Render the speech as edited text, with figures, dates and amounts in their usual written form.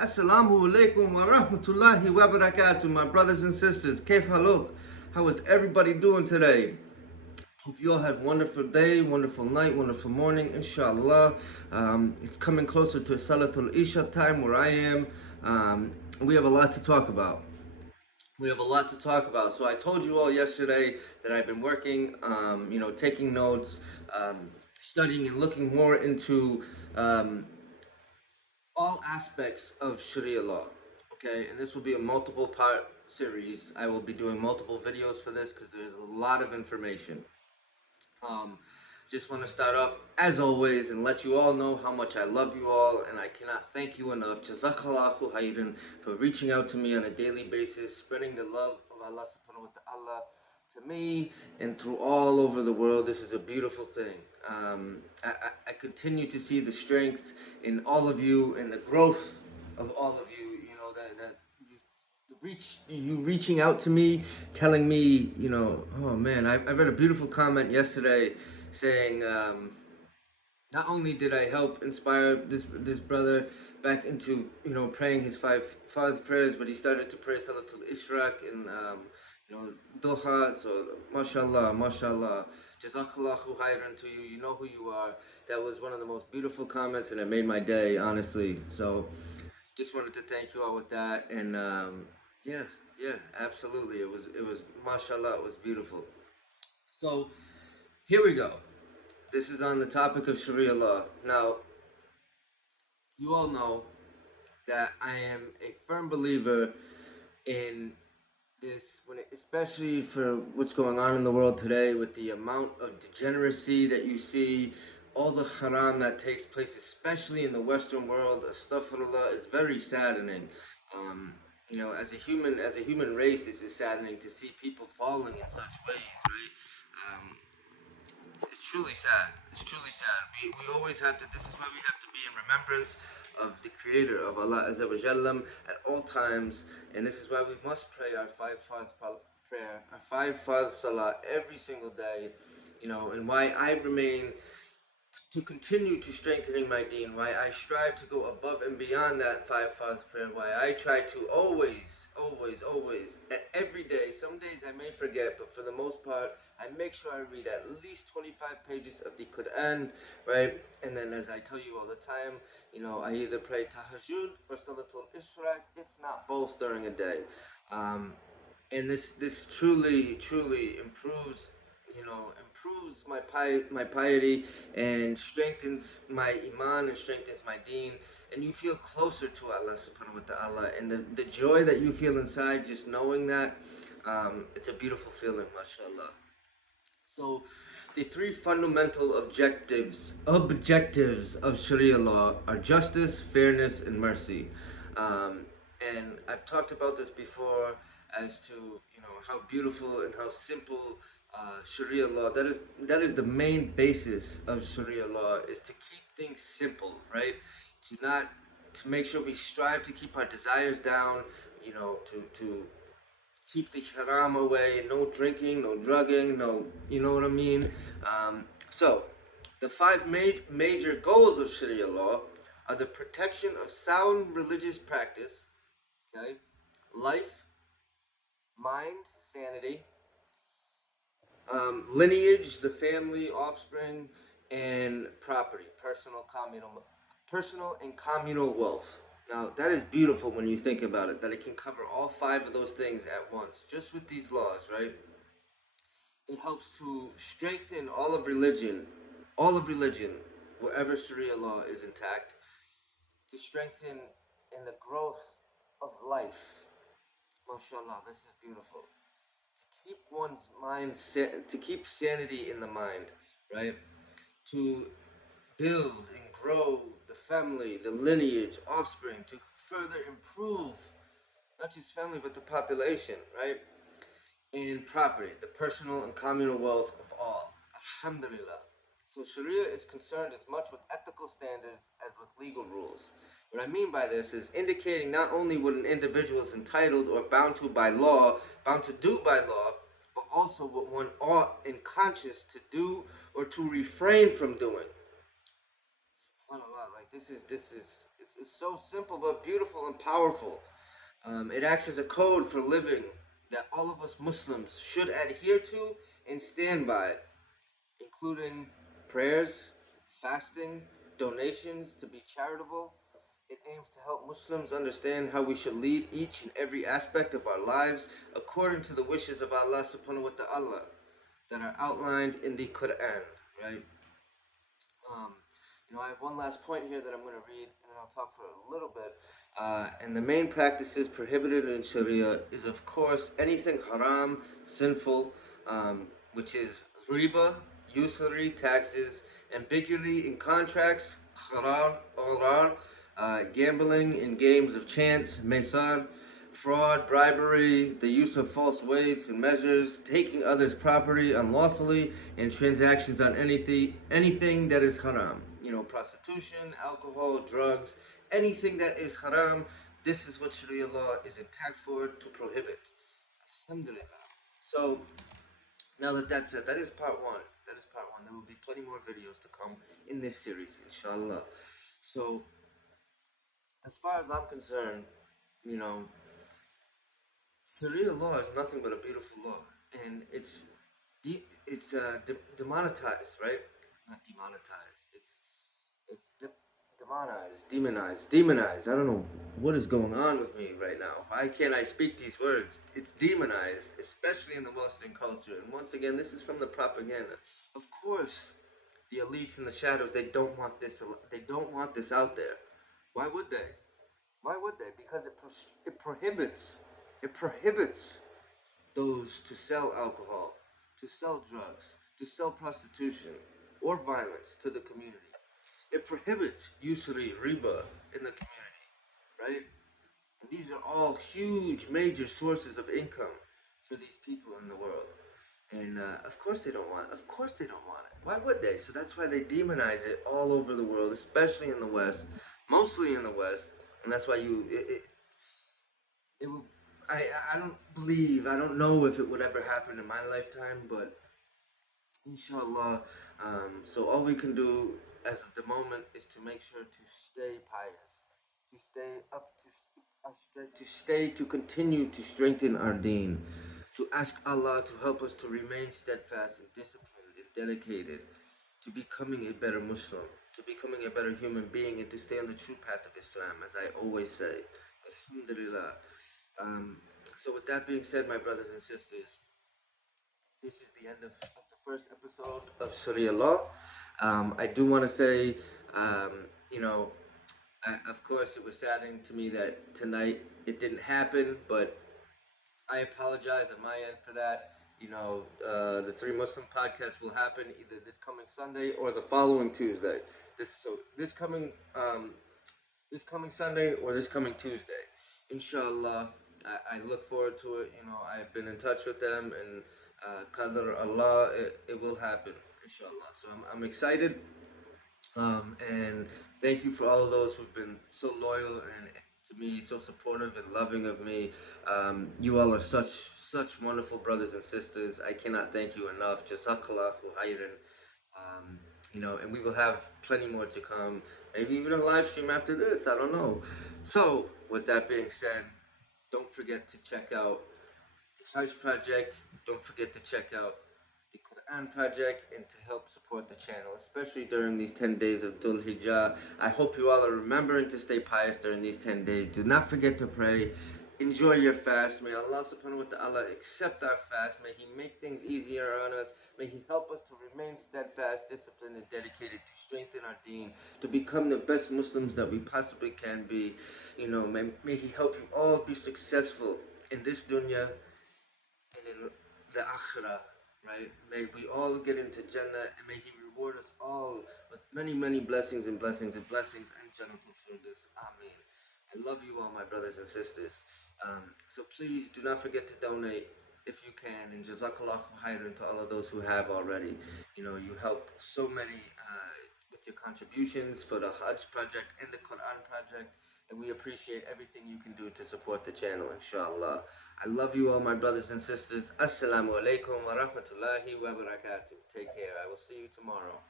Assalamu alaikum wa rahmatullahi wa barakatuh, my brothers and sisters. Kaif haluk? How is everybody doing today? Hope you all had a wonderful day, wonderful night, wonderful morning, inshaAllah. It's coming closer to Salatul Isha time where I am. We have a lot to talk about. So I told you all yesterday that I've been working, taking notes, studying and looking more into all aspects of Sharia law. Okay, and this will be a multiple part series. I will be doing multiple videos for this because there's a lot of information. Just want to start off, as always, and let you all know how much I love you all, and I cannot thank you enough. Jazakallahu khairan for reaching out to me on a daily basis, spreading the love of Allah subhanahu wa ta'ala to me and through all over the world. This is a beautiful thing. I continue to see the strength in all of you and the growth of all of you. You know that you reaching out to me, telling me, oh man, I read a beautiful comment yesterday saying, not only did I help inspire this brother back into praying his five prayers, but he started to pray Salatul Ishraq in Doha. So mashallah, jazakallahu khairan to you. You know who you are. That was one of the most beautiful comments, and it made my day, honestly. So just wanted to thank you all with that, and yeah, absolutely. It was mashallah. It was beautiful. So here we go. This is on the topic of Sharia law. Now, you all know that I am a firm believer in this, especially for what's going on in the world today with the amount of degeneracy that you see, all the haram that takes place, especially in the Western world. Astaghfirullah, is very saddening. As a human race, this is saddening to see people falling in such ways, right? It's truly sad. It's truly sad. We always have to, this is why we have to be in remembrance of the Creator, of Allah Azza wa Jalla, at all times. And this is why we must pray our five prayer, our five salah every single day. And why I remain to continue to strengthening my deen, why I strive to go above and beyond that five prayer, why I try to always, every day. Some days I may forget, but for the most part, I make sure I read at least 25 pages of the Quran, right? And then, as I tell you all the time, I either pray Tahajjud or Salatul Ishraq, if not both, during a day. And this truly improves my piety and strengthens my iman and strengthens my deen, and you feel closer to Allah subhanahu wa ta'ala, and the joy that you feel inside just knowing that, it's a beautiful feeling, mashallah. So the three fundamental objectives of Sharia law are justice, fairness, and mercy. And I've talked about this before as to how beautiful and how simple Sharia law. That is the main basis of Sharia law, is to keep things simple, right? To make sure we strive to keep our desires down. To keep the haram away, no drinking, no drugging, no, you know what I mean? So, the five major goals of Sharia law are the protection of sound religious practice, okay, life, mind, sanity, lineage, the family, offspring, and property, personal and communal wealth. Now, that is beautiful when you think about it, that it can cover all five of those things at once, just with these laws, right? It helps to strengthen all of religion, wherever Sharia law is intact, to strengthen in the growth of life. MashaAllah, this is beautiful. To keep one's mind, to keep sanity in the mind, right? To build and grow the family, the lineage, offspring, to further improve not just family but the population, right? And property, the personal and communal wealth of all. Alhamdulillah. So Sharia is concerned as much with ethical standards as with legal rules. What I mean by this is indicating not only what an individual is entitled or bound to do by law, but also what one ought in conscience to do or to refrain from doing. SubhanAllah, like this is it's is so simple but beautiful and powerful. It acts as a code for living that all of us Muslims should adhere to and stand by, including prayers, fasting, donations to be charitable. It aims to help Muslims understand how we should lead each and every aspect of our lives according to the wishes of Allah subhanahu wa ta'ala that are outlined in the Quran, right? Um, I have one last point here that I'm going to read, and then I'll talk for a little bit. And the main practices prohibited in Sharia is, of course, anything haram, sinful, which is riba, usury, taxes, ambiguity in contracts, harar, orar, gambling in games of chance, mesar, fraud, bribery, the use of false weights and measures, taking others' property unlawfully, and transactions on anything that is haram. Prostitution, alcohol, drugs, anything that is haram. This is what Sharia law is intact for to prohibit. Alhamdulillah. So now that that's said, that is part one. That is part one. There will be plenty more videos to come in this series, inshallah. So as far as I'm concerned, you know, Sharia law is nothing but a beautiful law, and it's demonetized, right? Not demonetized. It's demonized. I don't know what is going on with me right now. Why can't I speak these words? It's demonized, especially in the Western culture. And once again, this is from the propaganda. Of course, the elites in the shadows, they don't want this. They don't want this out there. Why would they? Why would they? Because it prohibits those to sell alcohol, to sell drugs, to sell prostitution or violence to the community. It prohibits usury, riba in the community, right? And these are all huge, major sources of income for these people in the world. And of course they don't want it. Of course they don't want it. Why would they? So that's why they demonize it all over the world, especially in the West, mostly in the West. And that's why it will. I don't know if it would ever happen in my lifetime, but inshaAllah. So all we can do as of the moment is to make sure to stay pious, to stay up to continue to strengthen our deen, to ask Allah to help us to remain steadfast and disciplined and dedicated to becoming a better Muslim, to becoming a better human being, and to stay on the true path of Islam, as I always say. Alhamdulillah. So with that being said, my brothers and sisters, this is the end of the first episode of Sharia law. I do want to say, um, you know, of course, it was saddening to me that tonight it didn't happen, but I apologize on my end for that. The Three Muslim podcast will happen either this coming Sunday or the following Tuesday. This coming Sunday or this coming Tuesday. Inshallah, I look forward to it. I've been in touch with them, and Qadr Allah, it will happen. Inshallah. So I'm excited. And thank you for all of those who've been so loyal and to me, so supportive and loving of me. You all are such wonderful brothers and sisters. I cannot thank you enough. Jazakallahu khairan. And we will have plenty more to come. Maybe even a live stream after this. I don't know. So, with that being said, don't forget to check out the Hajj Project. Don't forget to check out the Quran Project and to help support the channel, especially during these 10 days of Dhul Hijjah. I hope you all are remembering to stay pious during these 10 days. Do not forget to pray. Enjoy your fast. May Allah subhanahu wa ta'ala accept our fast. May He make things easier on us. May He help us to remain steadfast, disciplined, and dedicated to strengthen our deen, to become the best Muslims that we possibly can be. May He help you all be successful in this dunya and in the akhirah, right? May we all get into Jannah, and may He reward us all with many, many blessings and blessings and blessings and Jannatul Firdaus. Ameen. I love you all, my brothers and sisters. So please do not forget to donate if you can, and Jazakallahu khairan to all of those who have already. You help so many with your contributions for the Hajj Project and the Quran Project, and we appreciate everything you can do to support the channel, inshallah. I love you all, my brothers and sisters. Assalamu alaikum wa rahmatullahi wa barakatuh. Take care. I will see you tomorrow.